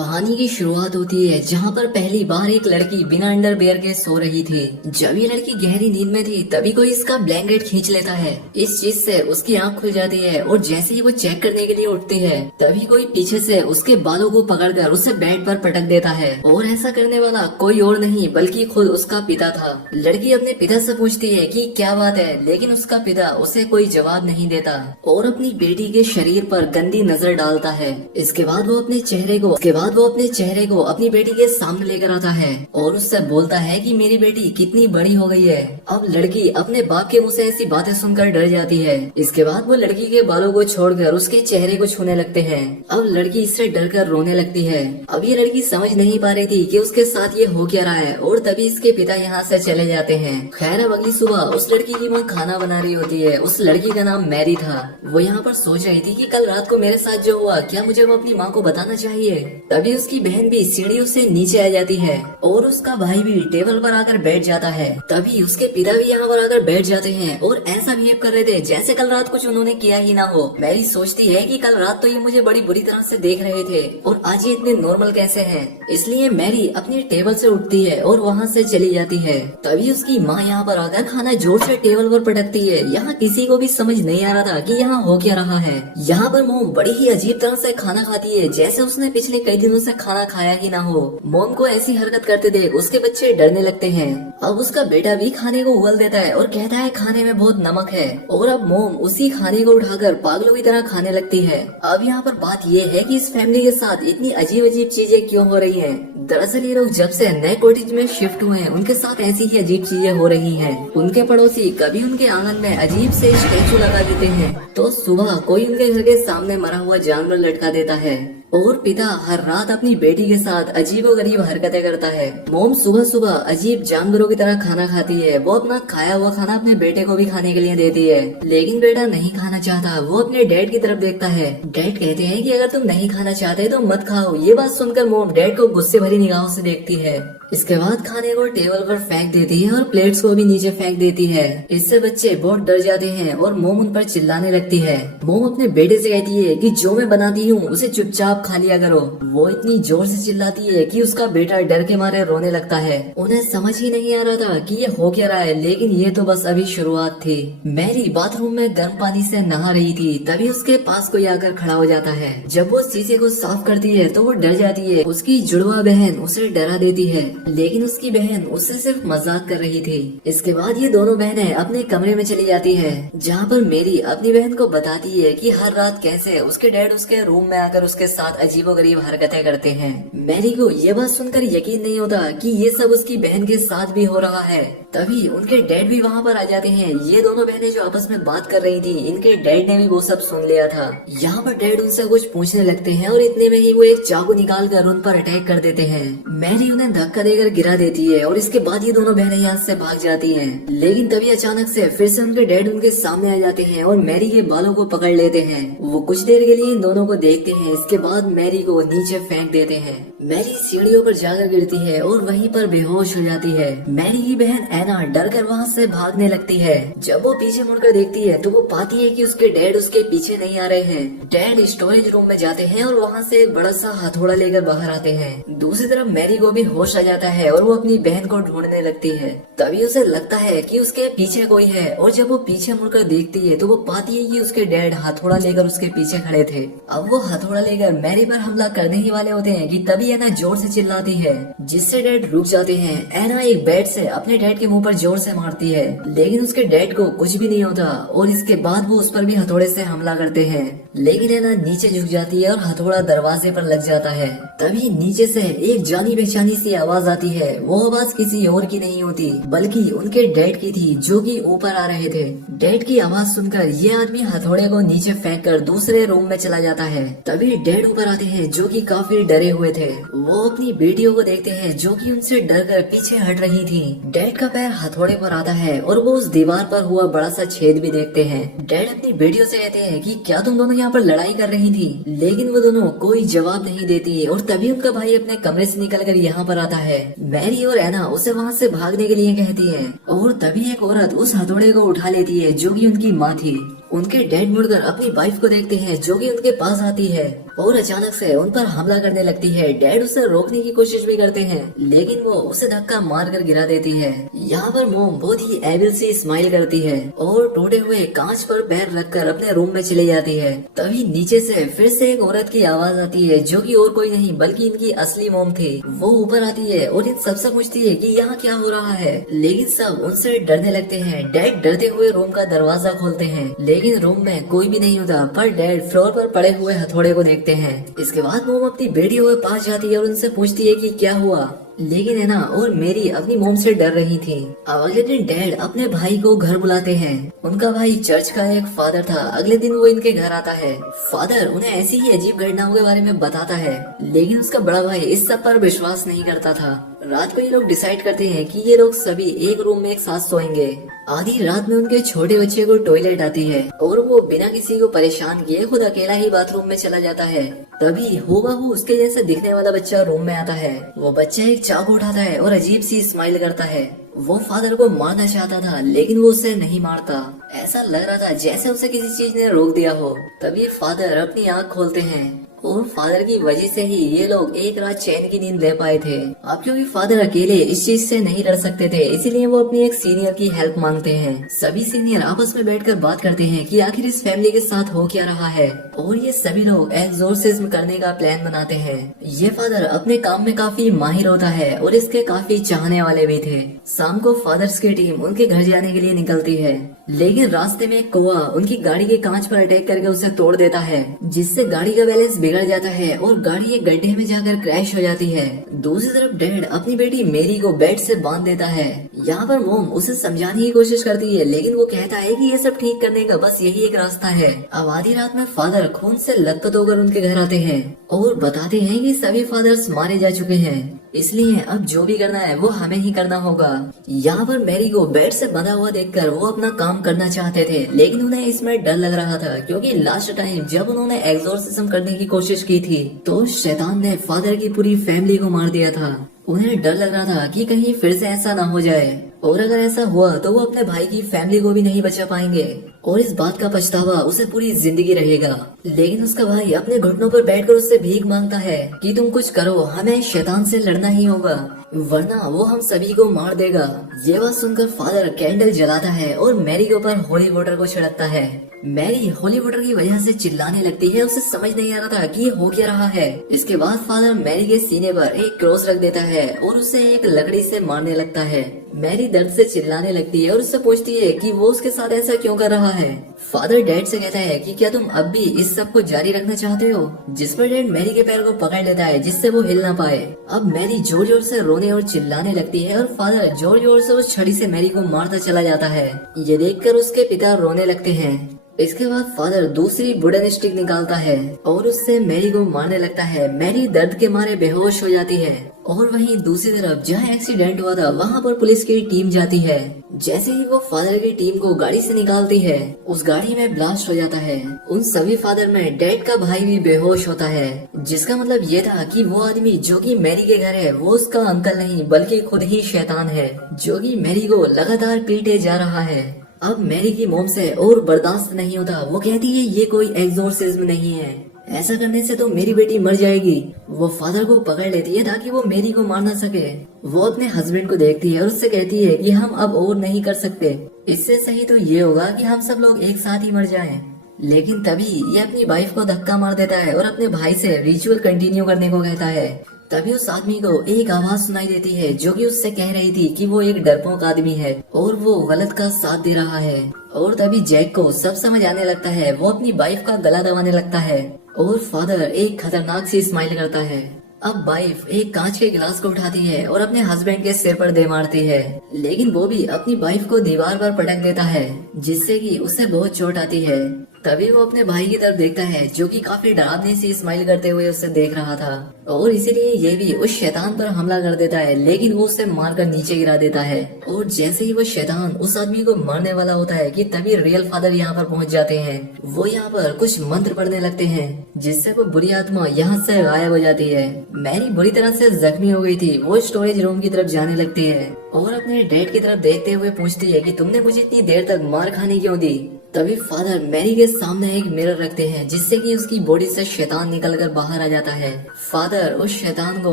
कहानी की शुरुआत होती है जहाँ पर पहली बार एक लड़की बिना अंडरवियर के सो रही थी। जब ये लड़की गहरी नींद में थी तभी कोई इसका ब्लैंकेट खींच लेता है। इस चीज से उसकी आंख खुल जाती है और जैसे ही वो चेक करने के लिए उठती है तभी कोई पीछे से उसके बालों को पकड़कर उसे बेड पर पटक देता है। और ऐसा करने वाला कोई और नहीं बल्कि खुद उसका पिता था। लड़की अपने पिता से पूछती है कि क्या बात है, लेकिन उसका पिता उसे कोई जवाब नहीं देता और अपनी बेटी के शरीर पर गंदी नजर डालता है। इसके बाद वो अपने चेहरे को अपनी बेटी के सामने लेकर आता है और उससे बोलता है कि मेरी बेटी कितनी बड़ी हो गई है। अब लड़की अपने बाप के मुंह से ऐसी बातें सुनकर डर जाती है। इसके बाद वो लड़की के बालों को छोड़कर उसके चेहरे को छूने लगते हैं। अब लड़की इससे डरकर रोने लगती है। अब ये लड़की समझ नहीं पा रही थी कि उसके साथ ये हो क्या रहा है और तभी इसके पिता यहाँ से चले जाते हैं। खैर अब अगली सुबह उस लड़की की माँ खाना बना रही होती है। उस लड़की का नाम मैरी था। वो यहाँ पर सोच रही थी कि कल रात को मेरे साथ जो हुआ क्या मुझे वो अपनी माँ को बताना चाहिए। तभी उसकी बहन भी सीढ़ियों से नीचे आ जाती है और उसका भाई भी टेबल पर आकर बैठ जाता है। तभी उसके पिता भी यहाँ पर आकर बैठ जाते हैं और ऐसा बिहेव कर रहे थे जैसे कल रात कुछ उन्होंने किया ही ना हो। मैरी सोचती है कि कल रात तो ये मुझे बड़ी बुरी तरह से देख रहे थे और आज ये इतने नॉर्मल कैसे हैं। इसलिए मैरी अपनी टेबल से उठती है और वहाँ से चली जाती है। तभी उसकी माँ यहाँ पर आकर खाना जोर से टेबल पर पटकती है। यहाँ किसी को भी समझ नहीं आ रहा था कि यहाँ हो क्या रहा है। यहाँ पर मोम बड़ी ही अजीब तरह से खाना खाती है जैसे उसने पिछले कई दिनों से खाना खाया ही ना हो। मोम को ऐसी हरकत करते देख उसके बच्चे डरने लगते हैं। अब उसका बेटा भी खाने को उगल देता है और कहता है खाने में बहुत नमक है और अब मोम उसी खाने को उठाकर पागलों की तरह खाने लगती है। अब यहाँ पर बात ये है कि इस फैमिली के साथ इतनी अजीब अजीब चीजें क्यों हो रही हैं। दरअसल ये लोग जब से नए कॉटेज में शिफ्ट हुए हैं उनके साथ ऐसी ही अजीब चीजें हो रही हैं। उनके पड़ोसी कभी उनके आंगन में अजीब से स्टैचू लगा देते हैं तो सुबह कोई उनके घर के सामने मरा हुआ जानवर लटका देता है और पिता हर रात अपनी बेटी के साथ अजीबोगरीब हरकतें करता है। मोम सुबह सुबह अजीब जानवरों की तरह खाना खाती है। वो अपना खाया हुआ खाना अपने बेटे को भी खाने के लिए देती है, लेकिन बेटा नहीं खाना चाहता। वो अपने डैड की तरफ देखता है। डैड कहते हैं कि अगर तुम नहीं खाना चाहते तो मत खाओ। ये बात सुनकर मोम डैड को गुस्से भरी निगाहों से देखती है। इसके बाद खाने को टेबल पर फेंक देती है और प्लेट्स को भी नीचे फेंक देती है। इससे बच्चे बहुत डर जाते हैं और मोम उन पर चिल्लाने लगती है। मोम अपने बेटे से कहती है कि जो मैं बनाती हूँ उसे चुपचाप खा लिया करो। वो इतनी जोर से चिल्लाती है कि उसका बेटा डर के मारे रोने लगता है। उन्हें समझ ही नहीं आ रहा था कि ये हो क्या रहा है, लेकिन ये तो बस अभी शुरुआत थी। मैरी बाथरूम में गर्म पानी से नहा रही थी तभी उसके पास कोई आकर खड़ा हो जाता है। जब वो शीशे को साफ करती है तो वो डर जाती है। उसकी जुड़वा बहन उसे डरा देती है, लेकिन उसकी बहन उससे सिर्फ मजाक कर रही थी। इसके बाद ये दोनों बहनें अपने कमरे में चली जाती है जहाँ पर मेरी अपनी बहन को बताती है कि हर रात कैसे उसके डैड उसके रूम में आकर उसके साथ अजीबोगरीब हरकतें करते हैं। मैरी को ये बात सुनकर यकीन नहीं होता कि ये सब उसकी बहन के साथ भी हो रहा है। तभी उनके डैड भी वहाँ पर आ जाते हैं। ये दोनों बहनें जो आपस में बात कर रही थी, इनके डैड ने भी वो सब सुन लिया था। यहाँ पर डैड उनसे कुछ पूछने लगते हैं और इतने में ही वो एक चाकू निकाल कर उन पर अटैक कर देते हैं। मैरी उन्हें धक्का देकर गिरा देती है और इसके बाद ये दोनों बहनें यहाँ से भाग जाती हैं। लेकिन तभी अचानक से फिर से उनके डैड उनके सामने आ जाते हैं और मैरी के बालों को पकड़ लेते हैं। वो कुछ देर के लिए इन दोनों को देखते हैं। इसके बाद मैरी को नीचे फेंक देते हैं। मैरी सीढ़ियों पर जाकर गिरती है और वहीं पर बेहोश हो जाती है। मैरी की बहन एना डरकर वहाँ से भागने लगती है। जब वो पीछे मुड़कर देखती है तो वो पाती है कि उसके डैड उसके पीछे नहीं आ रहे हैं। डैड स्टोरेज रूम में जाते हैं और वहाँ से एक बड़ा सा हथौड़ा लेकर बाहर आते हैं। दूसरी तरफ मैरी को भी होश आ जाता है और वो अपनी बहन को ढूंढने लगती है। तभी उसे लगता है कि उसके पीछे कोई है और जब वो पीछे मुड़कर देखती है तो वो पाती है कि उसके डैड हथौड़ा लेकर उसके पीछे खड़े थे। अब वो हथौड़ा लेकर मैरी पर हमला करने ही वाले होते हैं कि तभी एना जोर से चिल्लाती है जिससे डैड रुक जाते हैं। एना एक बैट से अपने डैड के मुंह पर जोर से मारती है, लेकिन उसके डैड को कुछ भी नहीं होता और इसके बाद वो उस पर भी हथौड़े से हमला करते हैं। लेकिन एना नीचे झुक जाती है और हथौड़ा दरवाजे पर लग जाता है। तभी नीचे से एक जानी पहचानी सी आवाज आती है। वो आवाज किसी और की नहीं होती बल्कि उनके डैड की थी जो कि ऊपर आ रहे थे। डैड की आवाज सुनकर ये आदमी हथौड़े को नीचे फेंक कर दूसरे रूम में चला जाता है। तभी डैड ऊपर आते हैं जो कि काफी डरे हुए थे। वो अपनी बेटियों को देखते हैं जो कि उनसे डर कर पीछे हट रही थी। डैड का पैर हथौड़े पर आता है और वो उस दीवार पर हुआ बड़ा सा छेद भी देखते हैं। डैड अपनी बेटियों से कहते हैं कि क्या तुम दोनों यहाँ पर लड़ाई कर रही थी, लेकिन वो दोनों कोई जवाब नहीं देती और तभी उनका भाई अपने कमरे से निकलकर यहाँ पर आता है। मैरी और एना उसे वहाँ से भागने के लिए कहती है और तभी एक औरत उस हथौड़े को उठा लेती है जो कि उनकी माँ थी। उनके डैड मुड़कर अपनी वाइफ को देखते हैं जो कि उनके पास आती है और अचानक से उन पर हमला करने लगती है। डैड उसे रोकने की कोशिश भी करते हैं लेकिन वो उसे धक्का मार कर गिरा देती है। यहाँ पर मोम बहुत ही एविल सी स्माइल करती है और टूटे हुए कांच पर पैर रखकर अपने रूम में चली जाती है। तभी नीचे से फिर से एक औरत की आवाज आती है जो कि और कोई नहीं बल्कि इनकी असली मोम थी। वो ऊपर आती है और इन सबसे पूछती है कि यहाँ क्या हो रहा है, लेकिन सब उनसे डरने लगते हैं। डैड डरते हुए रूम का दरवाजा खोलते हैं लेकिन रूम में कोई भी नहीं होता, पर डैड फ्लोर पर पड़े हुए हथौड़े को देखते हैं। इसके बाद मोम अपनी बेटियों के पास जाती है और उनसे पूछती है कि क्या हुआ, लेकिन है ना और मेरी अपनी मोम से डर रही थी। अब अगले दिन डैड अपने भाई को घर बुलाते हैं। उनका भाई चर्च का एक फादर था। अगले दिन वो इनके घर आता है। फादर उन्हें ऐसी ही अजीब घटनाओं के बारे में बताता है लेकिन उसका बड़ा भाई इस सब पर विश्वास नहीं करता था। रात को ये लोग डिसाइड करते हैं कि ये लोग सभी एक रूम में एक साथ सोएंगे। आधी रात में उनके छोटे बच्चे को टॉयलेट आती है और वो बिना किसी को परेशान किए खुद अकेला ही बाथरूम में चला जाता है। तभी हूबहू उसके जैसे दिखने वाला बच्चा रूम में आता है। वो बच्चा एक चाकू उठाता है और अजीब सी स्माइल करता है। वो फादर को मारना चाहता था लेकिन वो उसे नहीं मारता। ऐसा लग रहा था जैसे उसे किसी चीज ने रोक दिया हो। तभी फादर अपनी आँख खोलते हैं और फादर की वजह से ही ये लोग एक रात चैन की नींद ले पाए थे। अब क्योंकि फादर अकेले इस चीज से नहीं लड़ सकते थे इसीलिए वो अपनी एक सीनियर की हेल्प मांगते हैं। सभी सीनियर आपस में बैठकर बात करते हैं कि आखिर इस फैमिली के साथ हो क्या रहा है और ये सभी लोग एक्सोर्सिज्म करने का प्लान बनाते हैं। ये फादर अपने काम में काफी माहिर होता है और इसके काफी चाहने वाले भी थे। शाम को फादर्स की टीम उनके घर जाने के लिए निकलती है लेकिन रास्ते में एक कौवा उनकी गाड़ी के कांच पर अटैक करके उसे तोड़ देता है जिससे गाड़ी का बैलेंस बिगड़ जाता है और गाड़ी एक गड्ढे में जाकर क्रैश हो जाती है। दूसरी तरफ डैड अपनी बेटी मेरी को बेड से बांध देता है। यहाँ पर मोम उसे समझाने की कोशिश करती है लेकिन वो कहता है कि ये सब ठीक करने का बस यही एक रास्ता है। अब आधी रात में फादर खून से लथपथ होकर उनके घर आते हैं और बताते हैं कि सभी फादर्स मारे जा चुके हैं, इसलिए अब जो भी करना है वो हमें ही करना होगा। यहाँ पर मैरी को बेड से बंधा हुआ देखकर वो अपना काम करना चाहते थे लेकिन उन्हें इसमें डर लग रहा था क्योंकि लास्ट टाइम जब उन्होंने एक्सोर्सिज्म करने की कोशिश की थी तो शैतान ने फादर की पूरी फैमिली को मार दिया था। उन्हें डर लग रहा था कि कहीं फिर से ऐसा ना हो जाए और अगर ऐसा हुआ तो वो अपने भाई की फैमिली को भी नहीं बचा पाएंगे और इस बात का पछतावा उसे पूरी जिंदगी रहेगा। लेकिन उसका भाई अपने घुटनों पर बैठकर उससे भीख मांगता है कि तुम कुछ करो, हमें शैतान से लड़ना ही होगा वरना वो हम सभी को मार देगा। ये बात सुनकर फादर कैंडल जलाता है और मैरी के ऊपर होली वाटर को छिड़कता है। मैरी होली वाटर की वजह से चिल्लाने लगती है। उसे समझ नहीं आ रहा था कि ये हो क्या रहा है। इसके बाद फादर मैरी के सीने पर एक क्रॉस रख देता है और उसे एक लकड़ी से मारने लगता है। मैरी दर्द से चिल्लाने लगती है और उससे पूछती है कि वो उसके साथ ऐसा क्यों कर रहा है। फादर डैड से कहता है कि क्या तुम अब भी इस सब को जारी रखना चाहते हो, जिस पर डैड मैरी के पैर को पकड़ लेता है जिससे वो हिल ना पाए। अब मैरी जोर जोर से रोने और चिल्लाने लगती है और फादर जोर जोर से उस छड़ी से मैरी को मारता चला जाता है। ये देखकर उसके पिता रोने लगते हैं। इसके बाद फादर दूसरी वुडन स्टिक निकालता है और उससे मैरी को मारने लगता है। मैरी दर्द के मारे बेहोश हो जाती है और वहीं दूसरी तरफ जहाँ एक्सीडेंट हुआ था वहाँ पर पुलिस की टीम जाती है। जैसे ही वो फादर की टीम को गाड़ी से निकालती है उस गाड़ी में ब्लास्ट हो जाता है। उन सभी फादर में डैड का भाई भी बेहोश होता है, जिसका मतलब ये था कि वो आदमी जो कि मैरी के घर है वो उसका अंकल नहीं बल्कि खुद ही शैतान है जो कि मैरी को लगातार पीटे जा रहा है। अब मैरी की मोम से और बर्दाश्त नहीं होता। वो कहती है ये कोई एक्सोर्सिज्म नहीं है, ऐसा करने से तो मेरी बेटी मर जाएगी। वो फादर को पकड़ लेती है ताकि वो मैरी को मार ना सके। वो अपने हस्बैंड को देखती है और उससे कहती है कि हम अब और नहीं कर सकते, इससे सही तो ये होगा कि हम सब लोग एक साथ ही मर जाएं। लेकिन तभी ये अपनी वाइफ को धक्का मार देता है और अपने भाई से रिचुअल कंटिन्यू करने को कहता है। तभी उस आदमी को एक आवाज सुनाई देती है जो कि उससे कह रही थी कि वो एक डरपोक आदमी है और वो गलत का साथ दे रहा है। और तभी जैक को सब समझ आने लगता है। वो अपनी वाइफ का गला दबाने लगता है और फादर एक खतरनाक सी स्माइल करता है। अब वाइफ एक कांच के गिलास को उठाती है और अपने हस्बैंड के सिर पर दे मारती है, लेकिन वो भी अपनी वाइफ को दीवार पर पटक देता है जिससे कि उसे बहुत चोट आती है। तभी वो अपने भाई की तरफ देखता है जो कि काफी डरावनी सी स्माइल करते हुए उसे देख रहा था और इसीलिए ये भी उस शैतान पर हमला कर देता है, लेकिन वो उसे मारकर नीचे गिरा देता है। और जैसे ही वो शैतान उस आदमी को मारने वाला होता है कि तभी रियल फादर यहाँ पर पहुँच जाते हैं। वो यहाँ पर कुछ मंत्र पढ़ने लगते हैं जिससे वो बुरी आत्मा यहाँ से गायब हो जाती है। मैरी बुरी तरह से जख्मी हो गई थी। वो स्टोरेज रूम की तरफ जाने लगती है और अपने डैड की तरफ देखते हुए पूछती है कि तुमने मुझे इतनी देर तक मार खाने क्यों दी। तभी फादर मैरी के सामने एक मिरर रखते हैं जिससे कि उसकी बॉडी से शैतान निकलकर बाहर आ जाता है। फादर उस शैतान को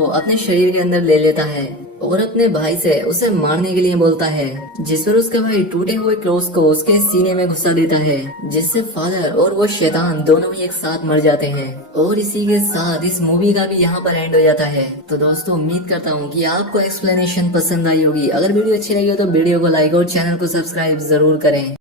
अपने शरीर के अंदर ले लेता है और अपने भाई से उसे मारने के लिए बोलता है, जिस पर उसका भाई टूटे हुए क्रॉस को उसके सीने में घुसा देता है, जिससे फादर और वो शैतान दोनों ही एक साथ मर जाते हैं। और इसी के साथ इस मूवी का भी यहाँ पर एंड हो जाता है। तो दोस्तों उम्मीद करता हूँ कि आपको एक्सप्लेनेशन पसंद आई होगी। अगर वीडियो अच्छी लगी हो तो वीडियो को लाइक और चैनल को सब्सक्राइब जरूर करें।